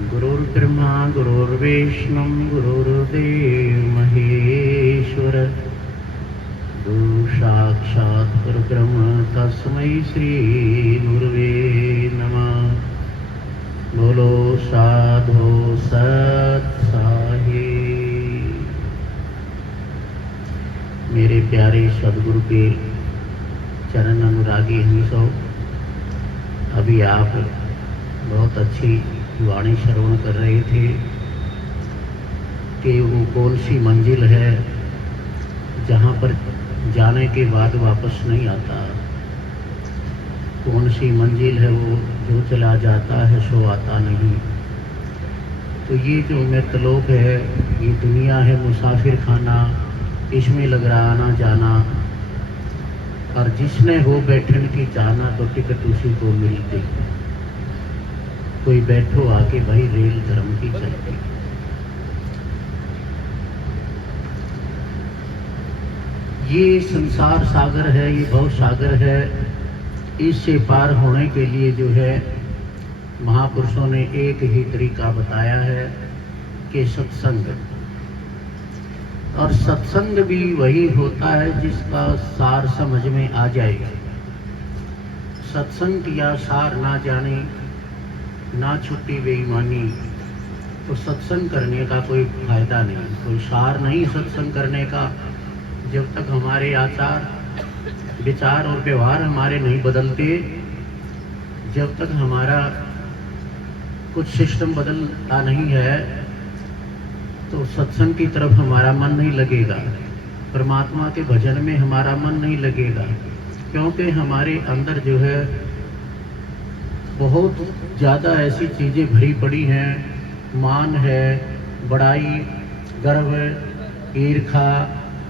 गुरुर्ब्रह्मा गुरुर्विष्णु गुरुर्देव महेश्वर गुरु साक्षात् परब्रह्म तस्मै श्री गुरुवे नमः। बोलो साधो सत साहिब। मेरे प्यारे सदगुरु के चरण अनुरागी हम सब, अभी आप बहुत अच्छी वाणी श्रवण कर रहे थे कि वो कौन सी मंजिल है जहाँ पर जाने के बाद वापस नहीं आता। कौन सी मंजिल है वो जो चला जाता है सो आता नहीं। तो ये जो मृतलोक है, ये दुनिया है मुसाफिर खाना, इसमें लग रहा आना जाना। और जिसने हो बैठन की जाना तो टिकट उसी को मिलती। कोई बैठो आके भाई रेल धर्म की चलती। ये संसार सागर है, ये भव सागर है। इससे पार होने के लिए जो है महापुरुषों ने एक ही तरीका बताया है कि सत्संग। और सत्संग भी वही होता है जिसका सार समझ में आ जाए। सत्संग या सार ना जाने ना छुट्टी बेईमानी, तो सत्संग करने का कोई फायदा नहीं, कोई सार नहीं सत्संग करने का। जब तक हमारे आचार विचार और व्यवहार हमारे नहीं बदलते, जब तक हमारा कुछ सिस्टम बदलता नहीं है, तो सत्संग की तरफ हमारा मन नहीं लगेगा, परमात्मा के भजन में हमारा मन नहीं लगेगा। क्योंकि हमारे अंदर जो है बहुत ज़्यादा ऐसी चीज़ें भरी पड़ी हैं। मान है, बड़ाई, गर्व, ईर्खा,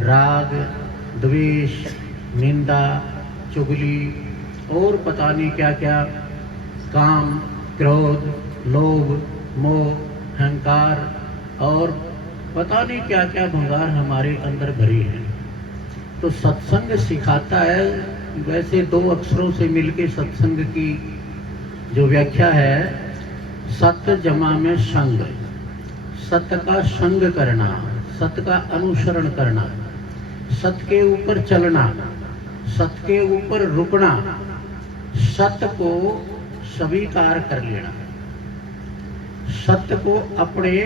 राग, द्वेष, निंदा, चुगली और पता नहीं क्या क्या, काम, क्रोध, लोभ, मोह, अहंकार और पता नहीं क्या क्या भंगार हमारे अंदर भरी है। तो सत्संग सिखाता है, वैसे दो अक्षरों से मिलके सत्संग की जो व्याख्या है, सत्य जमा में संग। सत्य का संग करना, सत्य का अनुसरण करना, सत्य के ऊपर चलना, सत्य के ऊपर रुकना, सत्य को स्वीकार कर लेना, सत्य को अपने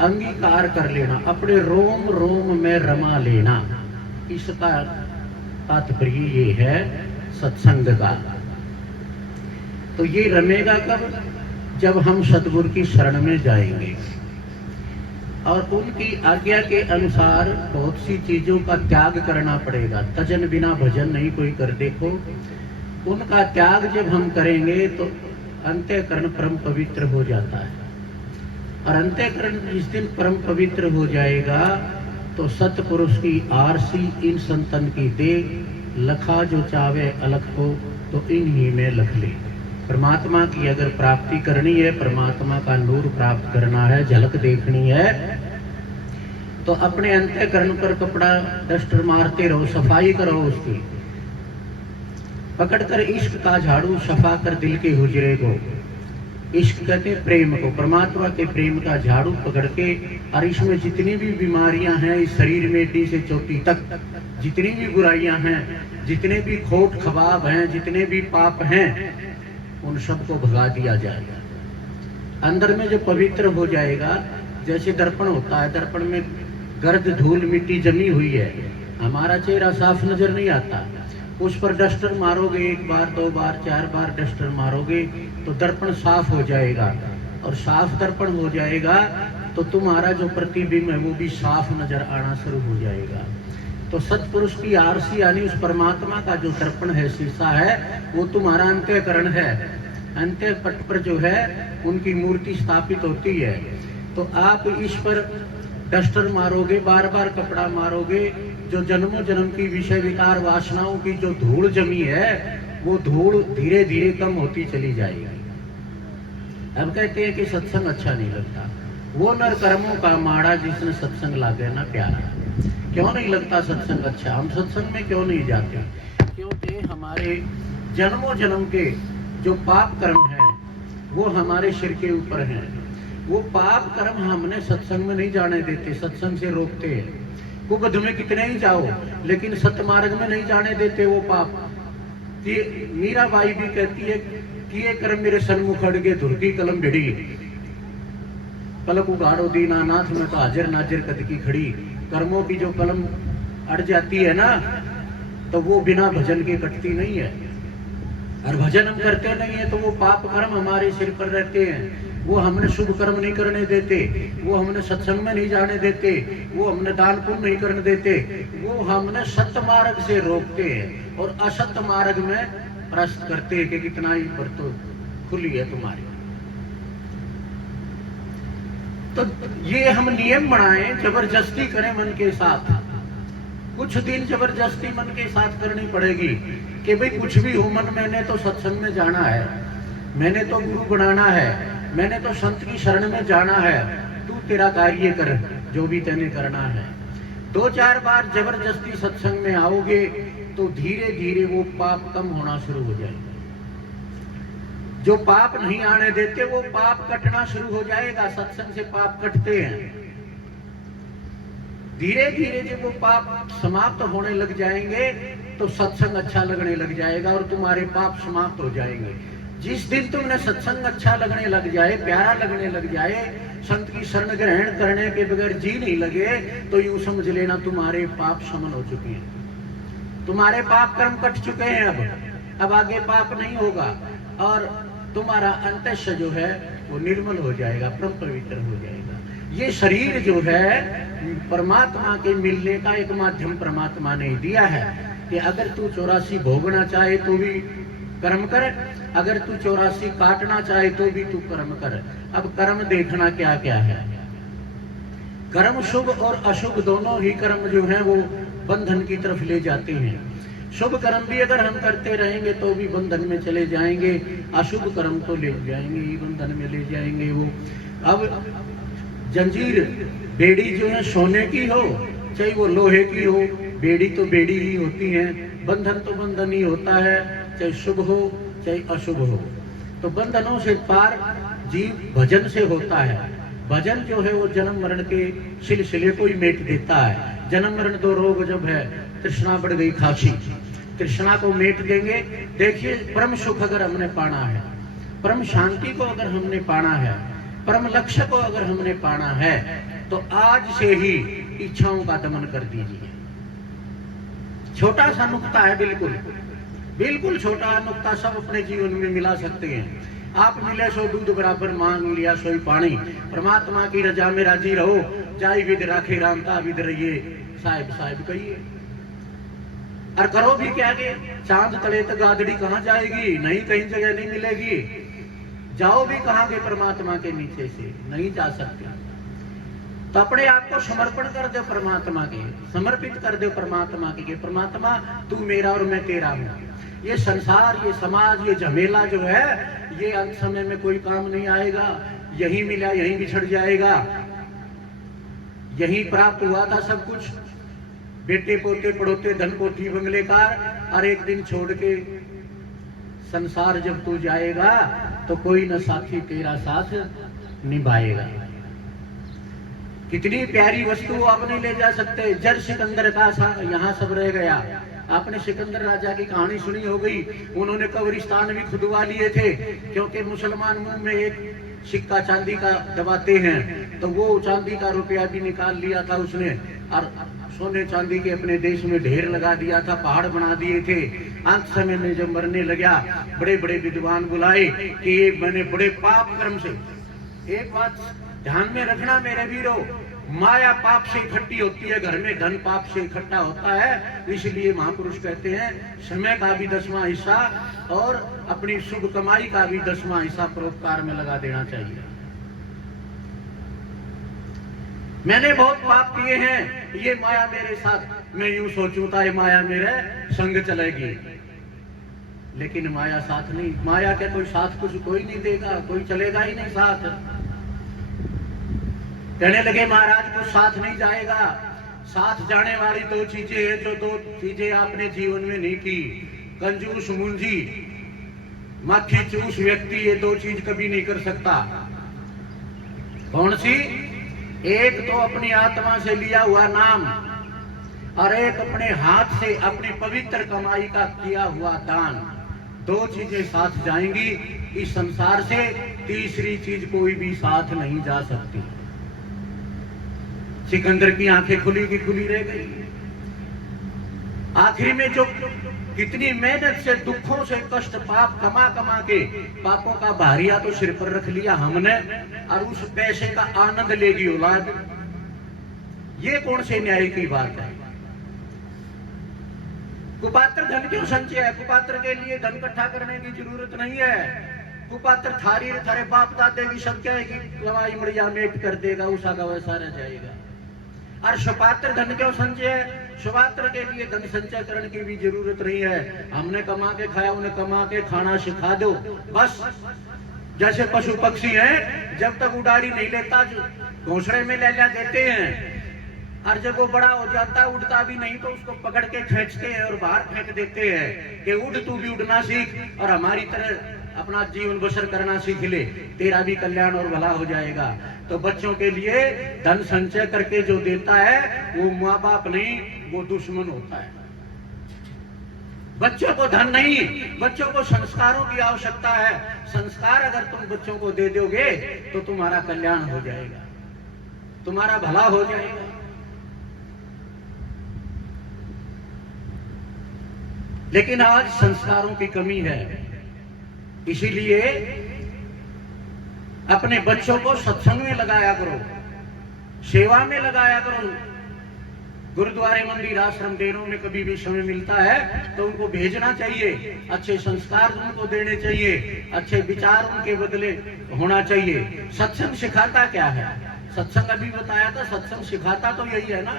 अंगीकार कर लेना, अपने रोम रोम में रमा लेना। इसका तात्पर्य ये है सत्संग का। तो ये रमेगा कब? जब हम सतगुरु की शरण में जाएंगे और उनकी आज्ञा के अनुसार बहुत सी चीजों का त्याग करना पड़ेगा। तजन बिना भजन नहीं कोई कर। देखो, उनका त्याग जब हम करेंगे तो अंतःकरण परम पवित्र हो जाता है। और अंतःकरण जिस दिन परम पवित्र हो जाएगा तो सतपुरुष की आरसी इन संतन की दे। लखा जो चावे अलख को तो इन्हीं में लख ले। परमात्मा की अगर प्राप्ति करनी है, परमात्मा का नूर प्राप्त करना है, झलक देखनी है, तो अपने अंतःकरण पर कपड़ा डस्टर मारते रहो, सफाई करो उसकी। पकड़कर इश्क का झाड़ू सफा कर दिल के हुजरे को। इश्क कहते प्रेम को, परमात्मा के प्रेम का झाड़ू पकड़ के। और इसमें जितनी भी बीमारियां हैं इस शरीर में, डी से चोटी तक जितनी भी बुराइयां हैं, जितने भी खोट खबाब हैं, जितने भी पाप हैं, उन सबको भगा दिया जाएगा। अंदर में जो पवित्र हो जाएगा, जैसे दर्पण होता है, दर्पण में गर्द धूल मिट्टी जमी हुई है, हमारा चेहरा साफ नजर नहीं आता। उस पर डस्टर मारोगे, एक बार, दो बार, चार बार डस्टर मारोगे तो दर्पण साफ हो जाएगा। और साफ दर्पण हो जाएगा तो तुम्हारा जो प्रतिबिंब है वो भी साफ नजर आना शुरू हो जाएगा। तो सतपुरुष की आरसी यानी उस परमात्मा का जो दर्पण है, शीशा है, वो तुम्हारा अंतःकरण है। अंतःपट पर जो है उनकी मूर्ति स्थापित होती है। तो आप इस पर डस्टर मारोगे, बार बार कपड़ा मारोगे, जो जन्मों जन्म की विषय विकार वासनाओं की जो धूल जमी है, वो धूल धीरे धीरे कम होती चली जाएगी। अब कहते हैं कि सत्संग अच्छा नहीं लगता। वो नर कर्मों का माड़ा जिसने सत्संग लागे ना प्यारा। क्यों नहीं लगता सत्संग अच्छा? हम सत्संग में क्यों नहीं जाते? क्योंकि हमारे जन्मों जन्म के जो पाप कर्म हैं वो हमारे सिर के ऊपर हैं। वो पाप कर्म हमने सत्संग में नहीं जाने देते, सत्संग से रोकते हैं। कुगध में कितने ही जाओ, लेकिन सतमार्ग में नहीं जाने देते वो पाप। मीराबाई भी कहती है कि ये कर्म मेरे सन्मुख अड़गे, धुर की कलम भिड़ी, पलक उगाड़ो दीनानाथ में तो हाजिर नाजिर कद की खड़ी। कर्मों की जो कलम अड़ जाती है ना, तो वो बिना भजन के कटती नहीं है। और भजन हम करते नहीं है तो वो पाप कर्म हमारे सिर पर रहते हैं। वो हमने शुभ कर्म नहीं करने देते, वो हमने सत्संग में नहीं जाने देते, वो हमने दान पुण्य नहीं करने देते, वो हमने सत्य मार्ग से रोकते हैं और असत्य मार्ग में प्रश्न करते हैं कि कितना ही पर तो खुली है तुम्हारी। तो ये हम नियम बनाए, जबरदस्ती करें मन के साथ। कुछ दिन जबरदस्ती मन के साथ करनी पड़ेगी कि भाई कुछ भी हो मन, मैंने तो सत्संग में जाना है, मैंने तो गुरु बनाना है, मैंने तो संत की शरण में जाना है, तू तेरा कार्य कर जो भी तेने करना है। 2-4 बार जबरदस्ती सत्संग में आओगे तो धीरे धीरे वो पाप कम होना शुरू हो जाएगा। जो पाप नहीं आने देते वो पाप कटना शुरू हो जाएगा। सत्संग से पाप कटते हैं। धीरे धीरे जब वो पाप समाप्त होने लग जाएंगे तो सत्संग अच्छा लगने लग जाएगा और तुम्हारे पाप समाप्त हो जाएंगे। जिस दिन तुमने सत्संग अच्छा लगने लग जाए, प्यारा लगने लग जाए, संत की शरण ग्रहण करने के बगैर जी नहीं लगे, तो यूं समझ लेना तुम्हारे पाप शमन हो चुके हैं, तुम्हारे पाप कर्म कट चुके हैं। अब आगे पाप नहीं होगा और तुम्हारा अंतःश जो है वो निर्मल हो जाएगा, परम पवित्र हो जाएगा। ये शरीर जो है परमात्मा के मिलने का एक माध्यम परमात्मा ने दिया है कि अगर तू 84 भोगना चाहे तो भी कर्म कर, अगर तू 84 काटना चाहे तो भी तू कर्म कर। अब कर्म देखना क्या क्या है। कर्म शुभ और अशुभ दोनों ही कर्म जो है वो बंधन की तरफ ले जाते हैं। शुभ कर्म भी अगर हम करते रहेंगे तो भी बंधन में चले जाएंगे, अशुभ कर्म तो ले जाएंगे ही बंधन में ले जाएंगे वो। अब जंजीर बेड़ी जो है सोने की हो चाहे वो लोहे की हो, बेड़ी तो बेड़ी ही होती है, बंधन तो बंधन ही होता है, चाहे शुभ हो चाहे अशुभ हो। तो बंधनों से पार जीव भजन से होता है। भजन जो है वो जन्म मरण के सिलसिले को ही मेट देता है। जन्म मरण 2 रोग जब है, तृष्णा बढ़ गई खासी, तृष्णा को मेट देंगे। देखिए परम सुख अगर हमने पाना है, परम शांति को अगर हमने पाना है, परम लक्ष्य को अगर हमने पाना है, तो आज से ही इच्छाओं का दमन कर दीजिए। छोटा सा नुक्ता है, बिल्कुल बिल्कुल छोटा नुक्ता, सब अपने जीवन में मिला सकते हैं। आप मिले सो दूध बराबर, मांग लिया सोई पानी। परमात्मा की रजा में राजी रहो, जाई विद राखे रामता विद रहिए, साहिब साहिब कहिए। और करो भी क्या के, चांद तले तक गादड़ी कहां जाएगी, नहीं कहीं जगह नहीं मिलेगी। जाओ भी कहां के, परमात्मा के नीचे से नहीं जा सकते। तो अपने आप को समर्पण कर दो परमात्मा के, समर्पित कर दो परमात्मा के, परमात्मा तू मेरा और मैं तेरा हूं। ये संसार, ये समाज, ये झमेला जो है, ये अंत समय में कोई काम नहीं आएगा। यही मिला यही बिछड़ जाएगा। यही प्राप्त हुआ था सब कुछ, बेटे पोते पड़ोते धन कोठी बंगले का, और एक दिन छोड़ के संसार जब तू जाएगा तो कोई न साथी तेरा साथ निभाएगा। कितनी प्यारी वस्तु आप नहीं ले जा सकते। जर सिकंदर का यहाँ सब रह गया। आपने सिकंदर राजा की कहानी सुनी हो गई। उन्होंने कब्रिस्तान भी खुदवा लिए थे, क्योंकि मुसलमान मुंह में एक सिक्का चांदी का दबाते हैं, तो वो चांदी का रुपया भी निकाल लिया था उसने, और सोने चांदी के अपने देश में ढेर लगा दिया था, पहाड़ बना दिए थे। अंत समय में जब मरने लगा, बड़े बड़े विद्वान बुलाए कि ये मैंने बड़े पाप कर्म से। एक बात ध्यान में रखना मेरे वीरों, माया पाप से इकट्ठी होती है, घर में धन पाप से इकट्ठा होता है। इसलिए महापुरुष कहते हैं समय का भी 10वां हिस्सा और अपनी शुभ कमाई का भी 10वां हिस्सा परोपकार में लगा देना चाहिए। मैंने बहुत पाप किए हैं, ये माया मेरे साथ, मैं यूं सोचूं था ये माया मेरे संग चलेगी, लेकिन माया साथ नहीं। माया के कोई साथ कुछ कोई नहीं देगा, कोई चलेगा ही नहीं साथ। कहने लगे महाराज कुछ साथ नहीं जाएगा। साथ जाने वाली 2 चीजें हैं, जो 2 चीजें आपने जीवन में नहीं की। कंजूस मुंजी, मक्खी चूस व्यक्ति ये 2 चीज कभी नहीं कर सकता। कौन सी? एक तो अपनी आत्मा से लिया हुआ नाम, और एक अपने हाथ से अपनी पवित्र कमाई का किया हुआ दान। दो चीजें साथ जाएंगी इस संसार से, तीसरी चीज कोई भी साथ नहीं जा सकती। सिकंदर की आंखें खुली की खुली रह गई। आखिरी में जो कितनी मेहनत से, दुखों से, कष्ट, पाप कमा कमा के पापों का भारिया तो सिर पर रख लिया हमने, और उस पैसे का आनंद लेगी औलाद। ये कौन से न्याय की बात है? कुपात्र धन क्यों संचय है? कुपात्र के लिए धन इकट्ठा करने की जरूरत नहीं है। कुपात्र थारी थारे बाप दादे की संख्या है कि लवाई मड़िया मेट कर देगा, उषा का वैसा रह जाएगा। और सुपात्र धन क्यों संचय है? सुपात्र के लिए धन संचय करने की भी जरूरत नहीं है। हमने कमा के खाया, उन्हें कमा के खाना सिखा दो बस। जैसे पशु पक्षी हैं, जब तक उड़ारी नहीं लेता घोंसले में ले जा देते हैं, और जब वो बड़ा हो जाता, उड़ता भी नहीं, तो उसको पकड़ के खींचते हैं और बाहर फेंक देते हैं कि उड़, तू भी उड़ना सीख और हमारी तरह अपना जीवन बसर करना सीख ले, तेरा भी कल्याण और भला हो जाएगा। तो बच्चों के लिए धन संचय करके जो देता है वो माँ बाप नहीं, वो दुश्मन होता है। बच्चों को धन नहीं, बच्चों को संस्कारों की आवश्यकता है। संस्कार अगर तुम बच्चों को दे दोगे तो तुम्हारा कल्याण हो जाएगा, तुम्हारा भला हो जाएगा। लेकिन आज संस्कारों की कमी है, इसीलिए अपने बच्चों को सत्संग में लगाया करो, सेवा में लगाया करो। गुरुद्वारे, मंदिर, आश्रम, डेरों में कभी भी समय मिलता है तो उनको भेजना चाहिए, अच्छे संस्कार उनको देने चाहिए, अच्छे विचार उनके बदले होना चाहिए। सत्संग सिखाता क्या है? सत्संग अभी बताया था, सत्संग सिखाता तो यही है ना,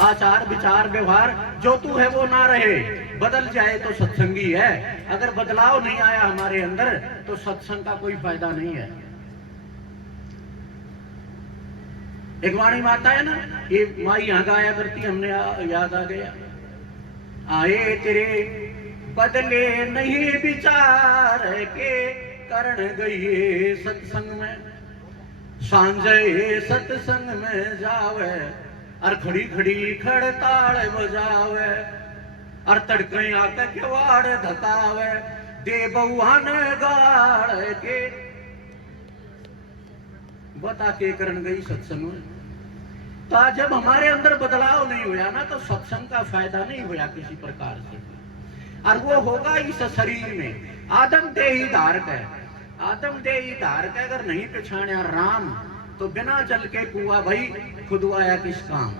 आचार विचार व्यवहार जो तू है वो ना रहे, बदल जाए तो सत्संगी है। अगर बदलाव नहीं आया हमारे अंदर तो सत्संग का कोई फायदा नहीं है। एक वाणी माता है ना, ये माई यहाँ गाया करती, हमने याद आ गया। आए तेरे बदले नहीं विचार के, करण गई सत्संग में, सांझे सत्संग में जावे, और खड़ी खड़ी खड़ताड़ बजावे, और तड़के आके केवाड़ धकावे, दे बहुआन गाड़ के बता के करण गई सत्संग में। तो आज जब हमारे अंदर बदलाव नहीं हुआ ना, तो सत्संग का फायदा नहीं हुआ किसी प्रकार से, और वो होगा इस शरीर में। आदम देही धारक है, आदम देही धारक अगर नहीं पहचाना राम, तो बिना जल के कुआ भाई खुदवाया किस काम।